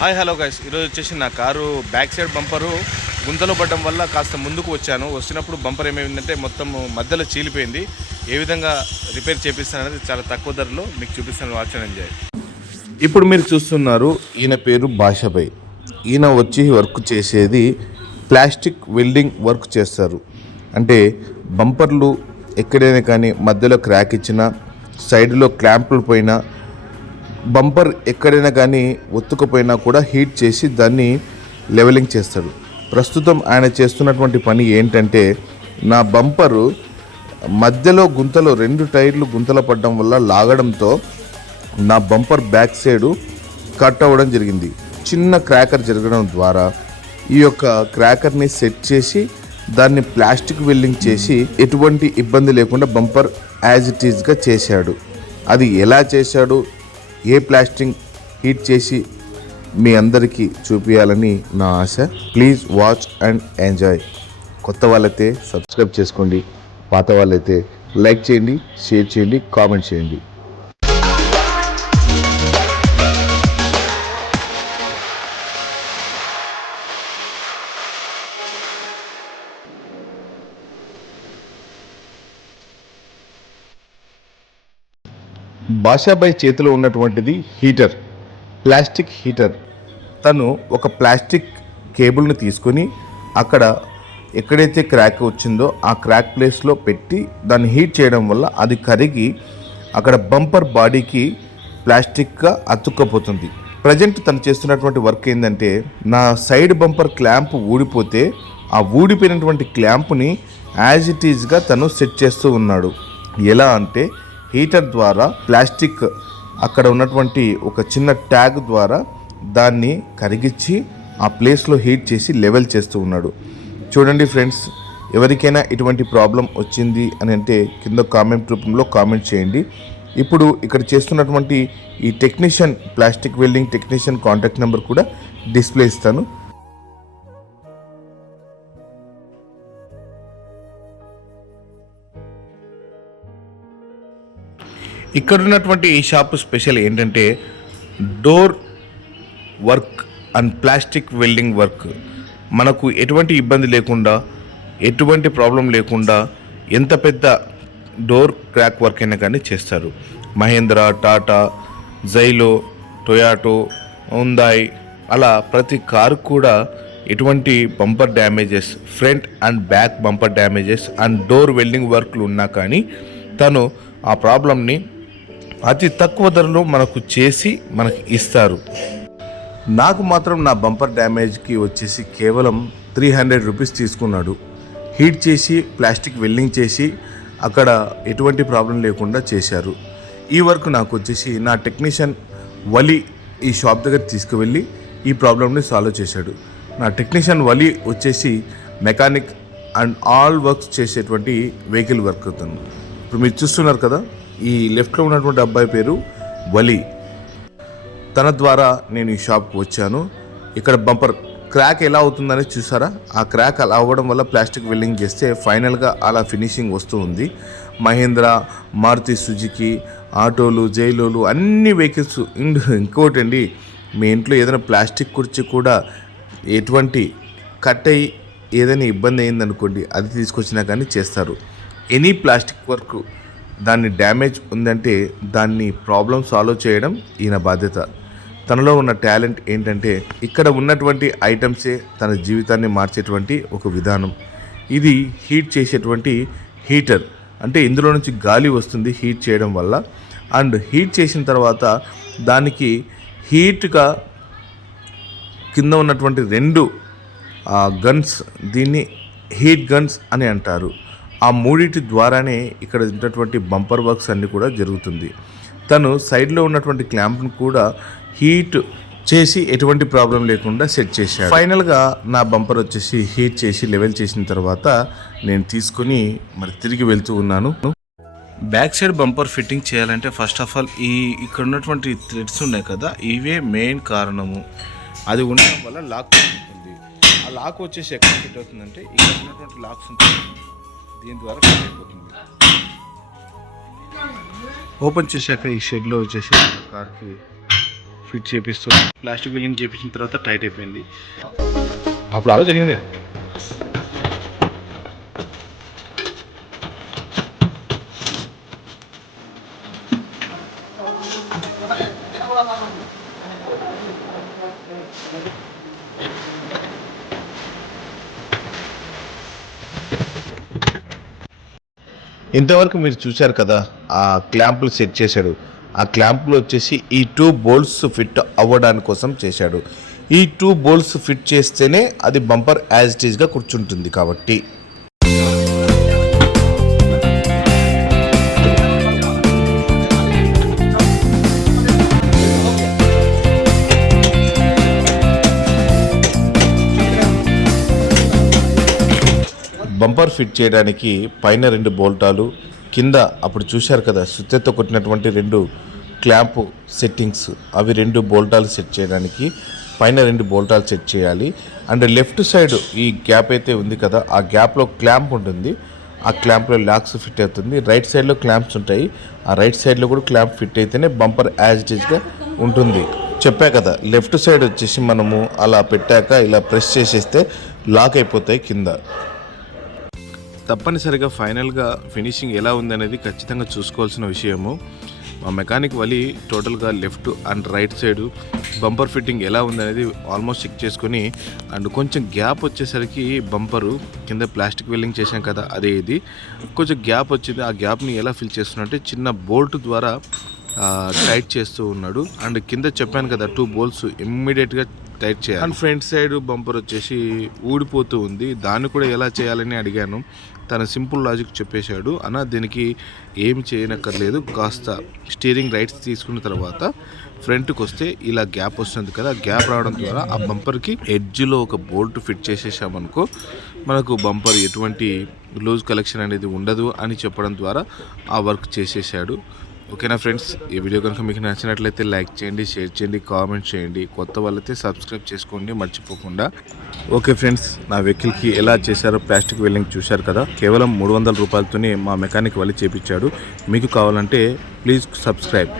Hi hello guys ఈరోజు వచ్చేసి నా కారు బ్యాక్ సైడ్ బంపరు. గుంతలో పడడం వల్ల కాస్త ముందుకు వచ్చాను. వచ్చినప్పుడు బంపర్ ఏమైందంటే మొత్తం మధ్యలో చీలిపోయింది. ఏ విధంగా రిపేర్ చేపిస్తాననేది చాలా తక్కువ ధరలో మీకు చూపిస్తాను. Watch and enjoy. ఇప్పుడు మీరు చూస్తున్నారు ఈయన పేరు భాషపై ఈయన వచ్చి వర్క్ చేసేది ప్లాస్టిక్ వెల్డింగ్ వర్క్ చేస్తారు. అంటే బంపర్లు ఎక్కడైనా కానీ మధ్యలో క్రాక్ ఇచ్చిన సైడ్లో క్లాంపులు పోయినా బంపర్ ఎక్కడైనా కానీ ఒత్తుకుపోయినా కూడా హీట్ చేసి దాన్ని లెవెలింగ్ చేస్తాడు. ప్రస్తుతం ఆయన చేస్తున్నటువంటి పని ఏంటంటే నా బంపరు మధ్యలో గుంతలో రెండు టైర్లు గుంతలు పడడం వల్ల లాగడంతో నా బంపర్ బ్యాక్ సైడు కట్ అవ్వడం జరిగింది. చిన్న క్రాకర్ జరగడం ద్వారా ఈ యొక్క క్రాకర్ని సెట్ చేసి దాన్ని ప్లాస్టిక్ వెల్డింగ్ చేసి ఎటువంటి ఇబ్బంది లేకుండా బంపర్ యాజ్ ఇట్ ఈజ్గా చేశాడు. అది ఎలా చేశాడు ఏ ప్లాస్టింగ్ హీట్ చేసి మీ అందరికీ చూపించాలని నా ఆశ. Please watch and enjoy. కొత్త వాళ్ళైతే సబ్స్క్రైబ్ చేసుకోండి. పాత వాళ్ళైతే లైక్ చేయండి షేర్ చేయండి కామెంట్ చేయండి. బాషాబాయ్ చేతిలో ఉన్నటువంటిది హీటర్ ప్లాస్టిక్ హీటర్. తను ఒక ప్లాస్టిక్ కేబుల్ని తీసుకొని అక్కడ ఎక్కడైతే క్రాక్ వచ్చిందో ఆ క్రాక్ ప్లేస్లో పెట్టి దాన్ని హీట్ చేయడం వల్ల అది కరిగి అక్కడ బంపర్ బాడీకి ప్లాస్టిక్గా అతుక్కపోతుంది. ప్రజెంట్ తను చేస్తున్నటువంటి వర్క్ ఏంటంటే నా సైడ్ బంపర్ క్లాంప్ ఊడిపోతే ఆ ఊడిపోయినటువంటి క్లాంప్ని యాజ్ ఇట్ ఈజ్గా తను సెట్ చేస్తూ ఉన్నాడు. ఎలా అంటే హీటర్ ద్వారా ప్లాస్టిక్ అక్కడ ఉన్నటువంటి ఒక చిన్న ట్యాగ్ ద్వారా దాన్ని కరిగించి ఆ ప్లేస్లో హీట్ చేసి లెవెల్ చేస్తూ ఉన్నాడు. చూడండి ఫ్రెండ్స్ ఎవరికైనా ఇటువంటి ప్రాబ్లం వచ్చింది అని అంటే కింద కామెంట్ రూపంలో కామెంట్ చేయండి. ఇప్పుడు ఇక్కడ చేస్తున్నటువంటి ఈ technician plastic welding technician contact number కూడా డిస్ప్లే ఇస్తాను. ఇక్కడ ఉన్నటువంటి ఈ షాప్ స్పెషల్ ఏంటంటే door work and plastic welding work. మనకు ఎటువంటి ఇబ్బంది లేకుండా ఎటువంటి ప్రాబ్లం లేకుండా ఎంత పెద్ద డోర్ క్రాక్ వర్క్ అయినా కానీ చేస్తారు. Mahindra Tata Xylo Toyota Hyundai అలా ప్రతి కారు కూడా ఎటువంటి bumper damages front and back bumper damages and door welding వర్క్లు ఉన్నా కానీ తను ఆ ప్రాబ్లమ్ని అతి తక్కువ ధరలో మనకు చేసి మనకి ఇస్తారు. నాకు మాత్రం నా బంపర్ డ్యామేజ్కి వచ్చేసి కేవలం త్రీ హండ్రెడ్ రూపీస్ తీసుకున్నాడు. హీట్ చేసి ప్లాస్టిక్ వెల్డింగ్ చేసి అక్కడ ఎటువంటి ప్రాబ్లం లేకుండా చేశారు. ఈ వర్క్ నాకు వచ్చేసి నా టెక్నీషియన్ వలి ఈ షాప్ దగ్గర తీసుకువెళ్ళి ఈ ప్రాబ్లమ్ని సాల్వ్ చేశాడు. నా టెక్నీషియన్ వలి వచ్చేసి మెకానిక్ అండ్ ఆల్ వర్క్స్ చేసేటువంటి వెహికల్ వర్క్ అవుతాను ఇప్పుడు మీరు చూస్తున్నారు కదా ఈ లెఫ్ట్లో ఉన్నటువంటి అబ్బాయి పేరు వలి. తన ద్వారా నేను ఈ షాప్కి వచ్చాను. ఇక్కడ బంపర్ క్రాక్ ఎలా అవుతుందని చూసారా? ఆ క్రాక్ అలా అవ్వడం వల్ల ప్లాస్టిక్ వెల్డింగ్ చేస్తే ఫైనల్గా అలా ఫినిషింగ్ వస్తూ ఉంది. మహేంద్ర మారుతి సుజుకి ఆటోలు జైలోలు అన్ని వెహికల్స్ ఇంకోటండి ఇంకోటి అండి మీ ఇంట్లో ఏదైనా ప్లాస్టిక్ కుర్చీ కూడా ఎటువంటి కట్ అయ్యి ఏదైనా ఇబ్బంది అయిందనుకోండి అది తీసుకొచ్చినా కానీ చేస్తారు. ఎనీ ప్లాస్టిక్ వర్క్ దాన్ని డ్యామేజ్ ఉందంటే దాన్ని ప్రాబ్లం సాల్వ్ చేయడం ఈయన బాధ్యత. తనలో ఉన్న టాలెంట్ ఏంటంటే ఇక్కడ ఉన్నటువంటి ఐటమ్సే తన జీవితాన్ని మార్చేటువంటి ఒక విధానం. ఇది హీట్ చేసేటువంటి హీటర్. అంటే ఇందులో నుంచి గాలి వస్తుంది హీట్ చేయడం వల్ల. అండ్ హీట్ చేసిన తర్వాత దానికి హీట్గా కింద ఉన్నటువంటి రెండు గన్స్ దీన్ని హీట్ గన్స్ అని అంటారు. ఆ మూడింటి ద్వారానే ఇక్కడ ఉన్నటువంటి బంపర్ వర్క్స్ అన్నీ కూడా జరుగుతుంది. తను సైడ్లో ఉన్నటువంటి క్లాంప్ను కూడా హీట్ చేసి ఎటువంటి ప్రాబ్లం లేకుండా సెట్ చేశాను ఫైనల్గా నా బంపర్ వచ్చేసి హీట్ చేసి లెవెల్ చేసిన తర్వాత నేను తీసుకొని మరి తిరిగి వెళ్తూ ఉన్నాను. బ్యాక్ సైడ్ బంపర్ ఫిట్టింగ్ చేయాలంటే ఫస్ట్ ఆఫ్ ఆల్ ఈ ఇక్కడ ఉన్నటువంటి థ్రెడ్స్ ఉన్నాయి కదా ఇవే మెయిన్ కారణము. అది ఉండడం వల్ల లాక్ ఉంటుంది ఆ లాక్ వచ్చేసి ఎక్కడ ఫిట్ అవుతుందంటే ఇక్కడ ఉన్నటువంటి లాక్స్ ఉంటాయి. దీని ద్వారా అయిపోతుంది. ఓపెన్ చేశాక ఈ షెడ్లో వచ్చేసి కార్కి ఫిట్ చేపిస్తూ ప్లాస్టిక్ బిల్లింగ్ చేపించిన తర్వాత టైట్ అయిపోయింది. అప్పుడు అలా జరిగింది. ఇంతవరకు మీరు చూశారు కదా ఆ క్లాంపులు సెట్ చేశాడు. ఆ క్లాంపులు వచ్చేసి ఈ టూ బోల్ట్స్ ఫిట్ అవ్వడాని కోసం చేశాడు. ఈ టూ బోల్ట్స్ ఫిట్ చేస్తేనే అది బంపర్ యాజ్ ఇట్ ఈస్గా కూర్చుంటుంది కాబట్టి. బంపర్ ఫిట్ చేయడానికి పైన రెండు బోల్టాలు కింద అప్పుడు చూశారు కదా సుత్తెతో కొట్టినటువంటి రెండు క్లాంప్ సెట్టింగ్స్. అవి రెండు బోల్టాలు సెట్ చేయడానికి పైన రెండు బోల్టాలు సెట్ చేయాలి. అండ్ లెఫ్ట్ సైడ్ ఈ గ్యాప్ అయితే ఉంది కదా ఆ గ్యాప్లో క్లాంప్ ఉంటుంది. ఆ క్లాంప్లో లాక్స్ ఫిట్ అవుతుంది. రైట్ సైడ్లో క్లాంప్స్ ఉంటాయి. ఆ రైట్ సైడ్లో కూడా క్లాంప్ ఫిట్ అయితేనే బంపర్ యాజ్ ఇట్ ఈస్గా ఉంటుంది. చెప్పా కదా లెఫ్ట్ సైడ్ వచ్చేసి మనము అలా పెట్టాక ఇలా ప్రెస్ చేసేస్తే లాక్ అయిపోతాయి కింద. తప్పనిసరిగా ఫైనల్గా ఫినిషింగ్ ఎలా ఉందనేది ఖచ్చితంగా చూసుకోవాల్సిన విషయము. మా మెకానిక్ వలి టోటల్గా left and right side bumper fitting ఎలా ఉందనేది ఆల్మోస్ట్ చెక్ చేసుకొని అండ్ కొంచెం గ్యాప్ వచ్చేసరికి బంపరు కింద ప్లాస్టిక్ వెల్లింగ్ చేసాం కదా అదే ఇది. కొంచెం గ్యాప్ వచ్చింది ఆ గ్యాప్ని ఎలా ఫిల్ చేస్తున్నట్టే చిన్న బోల్ట్ ద్వారా టైట్ చేస్తూ ఉన్నాడు. అండ్ కింద చెప్పాను కదా టూ బోల్స్ ఇమ్మీడియట్గా టైట్ చేయాలి. అండ్ ఫ్రంట్ సైడ్ బంపర్ వచ్చేసి ఊడిపోతూ ఉంది. దాన్ని కూడా ఎలా చేయాలని అడిగాను. తన సింపుల్ లాజిక్ చెప్పేశాడు. అన్న దీనికి ఏమి చేయనక్కర్లేదు. కాస్త స్టీరింగ్ రైట్స్ తీసుకున్న తర్వాత ఫ్రంట్కి వస్తే ఇలా గ్యాప్ వస్తుంది కదా. గ్యాప్ రావడం ద్వారా ఆ బంపర్కి ఎడ్జ్లో ఒక బోల్ట్ ఫిట్ చేసేసామనుకో మనకు బంపర్ ఎటువంటి లూజ్ కలెక్షన్ అనేది ఉండదు అని చెప్పడం ద్వారా ఆ వర్క్ చేసేసాడు ఓకేనా ఫ్రెండ్స్? ఈ వీడియో కనుక మీకు నచ్చినట్లయితే లైక్ చేయండి షేర్ చేయండి కామెంట్ చేయండి. కొత్త వాళ్ళైతే సబ్స్క్రైబ్ చేసుకోండి మర్చిపోకుండా. ఓకే ఫ్రెండ్స్ నా వెహికల్కి ఎలా చేశారో ప్లాస్టిక్ వెల్లింగ్ చూశారు కదా? కేవలం మూడు వందల రూపాయలతోనే మా మెకానిక్ వాళ్ళు చేపించాడు. మీకు కావాలంటే ప్లీజ్ సబ్స్క్రైబ్.